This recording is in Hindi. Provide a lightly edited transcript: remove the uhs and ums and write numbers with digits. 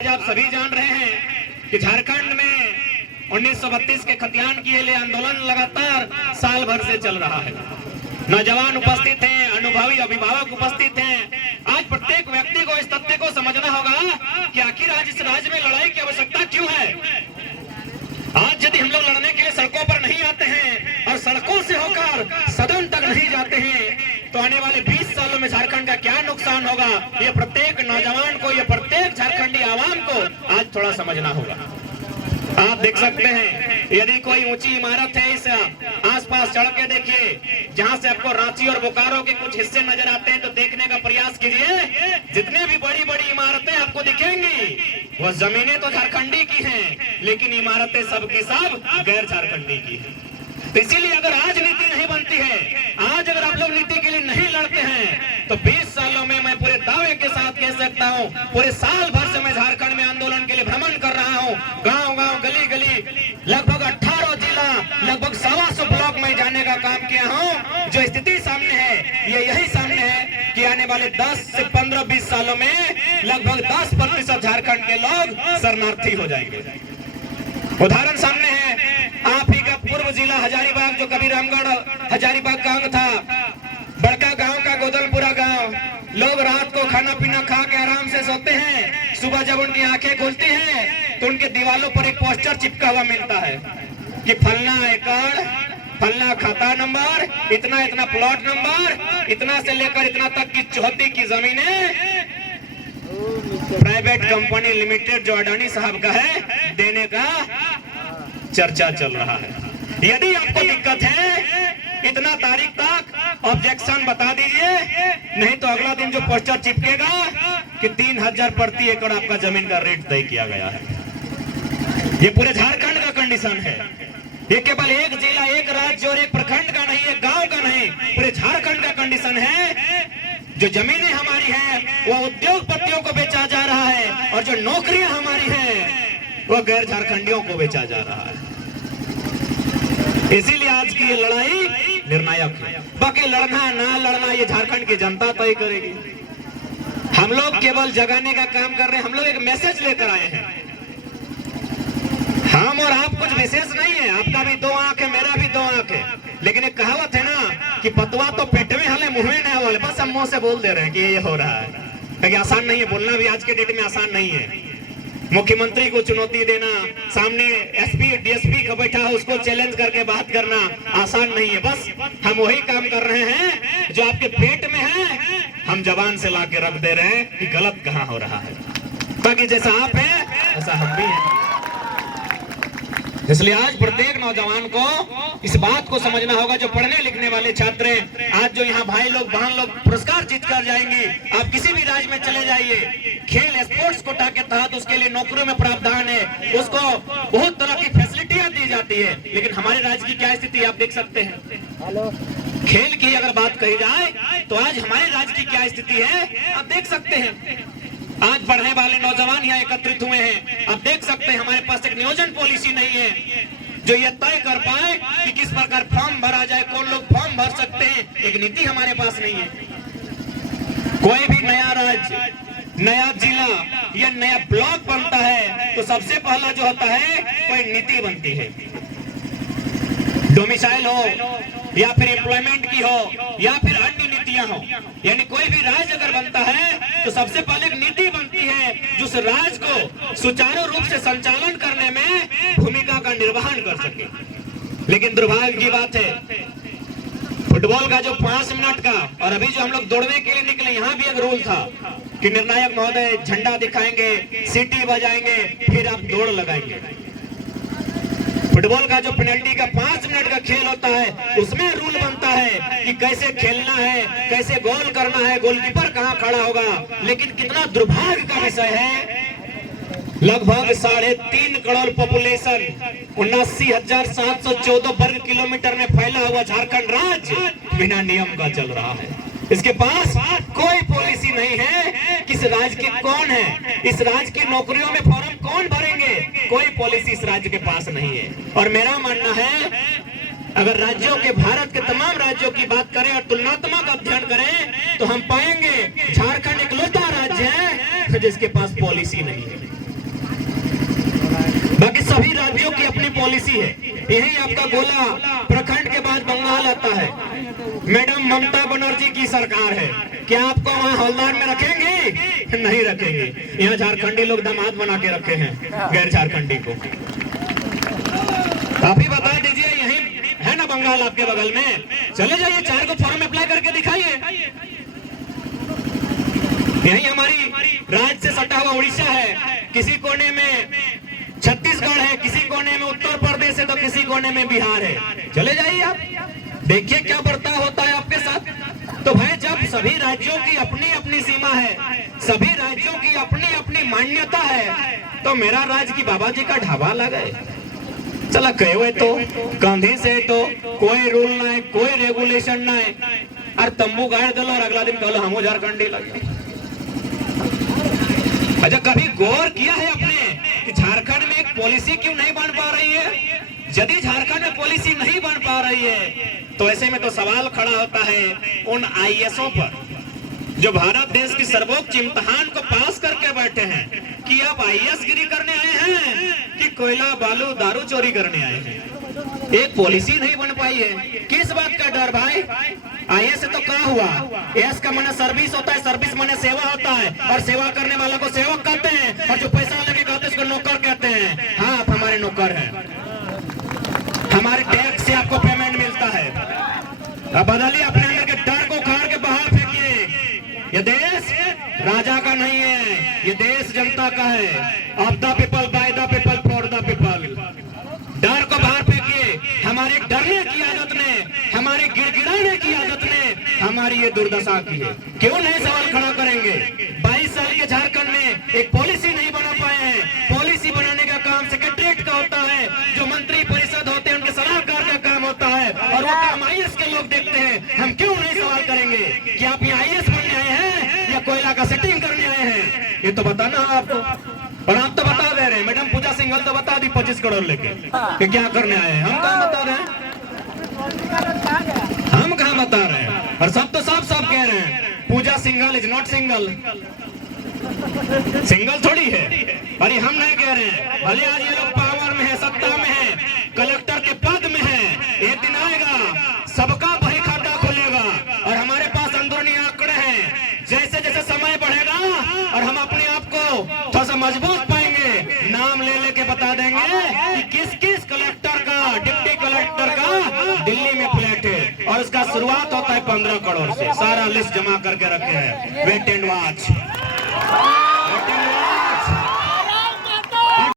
आप सभी जान रहे हैं कि झारखंड में 1932 के खतियान किए लिए आंदोलन लगातार साल भर से चल रहा है। नौजवान उपस्थित हैं, अनुभवी अभिभावक उपस्थित हैं। आज प्रत्येक व्यक्ति को इस तथ्य को समझना होगा कि आखिर आज इस राज्य में लड़ाई की आवश्यकता क्यों है। आज यदि हम लोग लड़ने के लिए सड़कों पर नहीं आते हैं और सड़कों से होकर सदन तक नहीं जाते हैं तो आने वाले 20 सालों में झारखंड का क्या नुकसान होगा, ये प्रत्येक नौजवान को, ये प्रत्येक झारखंडी आवाम को आज थोड़ा समझना होगा। आप देख सकते हैं यदि कोई ऊंची इमारत है, इस आसपास चढ़ के देखिए, जहां से आपको रांची और बोकारो के कुछ हिस्से नजर आते हैं तो देखने का प्रयास कीजिए। जितने भी बड़ी बड़ी इमारतें आपको दिखेंगी वो जमीनें तो झारखंडी की हैं, लेकिन इमारतें सबकी सब गैर झारखंडी की हैं। तो इसीलिए अगर आज नीति नहीं बनती है, आज अगर आप लोग नीति के लिए नहीं लड़ते हैं तो 20 सालों में मैं पूरे दावे के साथ कह सकता हूं, पूरे साल भर से मैं झारखंड में आंदोलन के लिए भ्रमण कर रहा हूं। गांव गांव गली गली लगभग 18 जिला, लगभग 125 ब्लॉक में जाने का काम किया हूं। जो स्थिति सामने है ये यही सामने है कि आने वाले 10 से 15-20 सालों में लगभग 10% झारखंड के लोग शरणार्थी हो जाएंगे। उदाहरण सामने है, आप ही का पूर्व जिला हजारीबाग, जो कभी रामगढ़ हजारीबाग गांव था, बड़का गांव का गोदलपुरा गांव। लोग रात को खाना पीना खा के आराम से सोते हैं, सुबह जब उनकी आंखें खुलती हैं तो उनके दीवारों पर एक पोस्टर चिपका हुआ मिलता है कि फलना एकड़, फलना खाता नंबर, इतना इतना प्लॉट नंबर, इतना से लेकर इतना तक की चौहद्दी की जमीनें प्राइवेट कंपनी लिमिटेड जो अडानी साहब का है देने का चर्चा चल रहा है। यदि आपको दिक्कत है इतना तारीख तक ऑब्जेक्शन बता दीजिए, नहीं तो अगला दिन जो पोस्टर चिपकेगा कि 3000 प्रति एकड़ आपका जमीन का रेट तय किया गया है। ये पूरे झारखंड का कंडीशन है। ये केवल एक जिला, एक राज्य और एक प्रखंड का नहीं, एक गांव का नहीं, पूरे झारखंड का कंडीशन है। जो जमीनें हमारी हैं वो उद्योगपतियों को बेचा जा रहा है और जो नौकरियां हमारी हैं वो गैर झारखंडियों को बेचा जा रहा है। इसीलिए आज की ये लड़ाई निर्णायक है। बाकी लड़ना ना लड़ना ये झारखंड की जनता तय करेगी। हम लोग केवल जगाने का काम कर रहे हैं, हम लोग एक मैसेज लेकर आए हैं। हम और आप कुछ विशेष नहीं है, आपका भी 2 आंख है, मेरा भी 2 आंख है, लेकिन एक कहावत है ना कि पतवा तो पेट में हले मुंह में नहीं बोले, बस हम मुंह से बोल दे रहे हैं कि ये हो रहा है। क्योंकि आसान नहीं है बोलना, भी आज के डेट में आसान नहीं है। मुख्यमंत्री को चुनौती देना, सामने एसपी डीएसपी का बैठा है उसको चैलेंज करके बात करना आसान नहीं है। बस हम वही काम कर रहे हैं जो आपके पेट में है, हम जबान से ला के रख दे रहे हैं कि गलत कहाँ हो रहा है। बाकी जैसा आप हैं ऐसा हम भी हैं। इसलिए आज प्रत्येक नौजवान को इस बात को समझना होगा, जो पढ़ने लिखने वाले छात्र हैं, आज जो यहाँ भाई लोग बहन लोग पुरस्कार जीत कर जाएंगे, आप किसी भी राज्य में चले जाइए, खेल स्पोर्ट्स कोटा के तहत उसके लिए नौकरियों में प्रावधान है, उसको बहुत तरह की फैसिलिटियां दी जाती है। लेकिन हमारे राज्य की क्या स्थिति आप देख सकते हैं। खेल की अगर बात कही जाए तो आज हमारे राज्य की क्या स्थिति है आप देख सकते हैं। आज पढ़ने वाले नौजवान यहाँ एकत्रित हुए हैं, आप देख सकते हैं हमारे पास एक नियोजन पॉलिसी नहीं है जो ये तय कर पाए कि किस प्रकार फॉर्म भरा जाए, कौन लोग फॉर्म भर सकते हैं। एक नीति हमारे पास नहीं है। कोई भी नया राज्य, नया जिला या नया ब्लॉक बनता है तो सबसे पहला जो होता है कोई नीति बनती है। डोमिसाइल हो या फिर एम्प्लॉयमेंट की हो या फिर अन्य नीतियां हो, यानी कोई भी राज्य अगर बनता है तो सबसे पहले एक नीति बनती है जो उस राज्य को सुचारू रूप से संचालन करने में भूमिका का निर्वहन कर सके। लेकिन दुर्भाग्य की बात है, फुटबॉल का जो 5 मिनट का, और अभी जो हम लोग दौड़ने के लिए निकले यहाँ भी एक रूल था कि निर्णायक महोदय झंडा दिखाएंगे, सीटी बजाएंगे, फिर आप दौड़ लगाएंगे। फुटबॉल का जो पेनल्टी का 5 मिनट का खेल होता है उसमें रूल बनता है कि कैसे खेलना है, कैसे गोल करना है, गोलकीपर कहां खड़ा होगा। लेकिन कितना दुर्भाग्य का विषय है, लगभग 3.5 करोड़ पॉपुलेशन, 79,714 वर्ग किलोमीटर में फैला हुआ झारखंड राज्य बिना नियम का चल रहा है। इसके पास कोई पॉलिसी नहीं है कि इस राज्य के कौन है, इस राज्य की नौकरियों में फॉर्म कौन भरेंगे, कोई पॉलिसी इस राज्य के पास नहीं है। और मेरा मानना है अगर राज्यों के, भारत के तमाम राज्यों की बात करें और तुलनात्मक अध्ययन करें तो हम पाएंगे झारखंड इकलौता राज्य है जिसके पास पॉलिसी नहीं है। बाकी सभी राज्यों की अपनी पॉलिसी है। यही आपका गोला प्रखंड के बाद बंगाल आता है। मैडम ममता बनर्जी की सरकार है, क्या आपको वहाँ हवलदार में रखेंगे? नहीं रखेंगे। यहाँ झारखंडी लोग दामाद बना के रखे हैं गैर झारखंडी को। आप ही बता दीजिए, यही है ना बंगाल आपके बगल में? चले जाइए, 4 को फॉर्म अप्लाई करके दिखाइए। यही हमारी राज्य से सटा हुआ उड़ीसा है, किसी कोने में छत्तीसगढ़ है, किसी कोने में उत्तर प्रदेश है, तो किसी कोने में बिहार है। चले जाइए आप, देखिए क्या बर्ताव होता है आपके साथ। तो भाई जब सभी राज्यों की अपनी अपनी सीमा है, सभी राज्यों की अपनी अपनी मान्यता है, तो मेरा राज्य की बाबा जी का ढाबा लगे चला कहे तो कंधी से तो कोई रूल ना है, कोई रेगुलेशन ना है, और तंबू गाड़ दलो और अगला दिन कहलो हम झारखंडी लगे। अच्छा कभी गौर किया है आपने कि झारखंड में एक पॉलिसी क्यों नहीं बन पा रही है? यदि झारखंड में पॉलिसी नहीं बन पा रही है तो ऐसे में तो सवाल खड़ा होता है उन आईएएसओं पर जो भारत देश की सर्वोच्च इम्तिहान को पास करके बैठे हैं कि आप आईएएस गिरी करने आए हैं कि कोयला बालू दारू चोरी करने आए हैं। एक पॉलिसी नहीं बन पाई है। किस बात का डर भाई? आईएएस से तो क्या हुआ? एस का माने सर्विस होता है, सर्विस माने सेवा होता है, और सेवा करने वालों को सेवक कहते हैं, और जो पैसा लेके कहते हैं उसको नौकर कहते हैं। हाँ आप हमारे नौकर हैं, हमारे टैक्स से आपको पेमेंट मिलता है। अब बदलिए, अपने अंदर के डर को उखाड़ के बाहर फेंकिए। ये देश राजा का नहीं है, ये देश जनता का है। Of the people, by the people, for the people. डर को बाहर फेंकिए। हमारे डरने की आदत ने, हमारे गिड़गिड़ाने की आदत ने हमारी ये दुर्दशा की है। क्यों नहीं सवाल खड़ा करेंगे? 22 साल के झारखंड में एक पॉलिसी नहीं बना पाए हैं। पॉलिसी बनाने का काम सेक्रेटरीट का होता है, जो मंत्री परिषद होते हैं उनके सलाहकार का काम होता है, और वो काम आईएएस के लोग देखते हैं। हम क्यों नहीं सवाल करेंगे कि आप यहाँ आईएएस बनने आए हैं या कोयला का सेटिंग करने आए हैं? ये तो बताना आपको, और आप तो बता दे रहे हैं। मैडम पूजा सिंघल तो बता दी 25 करोड़ लेके कि क्या करने आए हैं। हम कहाँ बता रहे हैं? हम कहाँ बता रहे हैं? और सब तो साफ साफ कह रहे हैं Pooja Singhal is not single. Single थोड़ी है। अरे हम नहीं कह रहे हैं, भले आज ये लोग पावर में है, सत्ता में है, कलेक्टर के पद में है, एक दिन आएगा सबका बही खाता खुलेगा, और हमारे पास अंदरूनी आंकड़े हैं। जैसे जैसे समय बढ़ेगा और हम अपने आप को थोड़ा सा मजबूत पाएंगे, नाम ले लेके बता देंगे कि किस किस कलेक्टर का, डिप्टी कलेक्टर का दिल्ली में फ्लैट है, और उसका शुरुआत होता है 15 करोड़ से। सारा लिस्ट जमा करके रखे हैं। Wait and watch.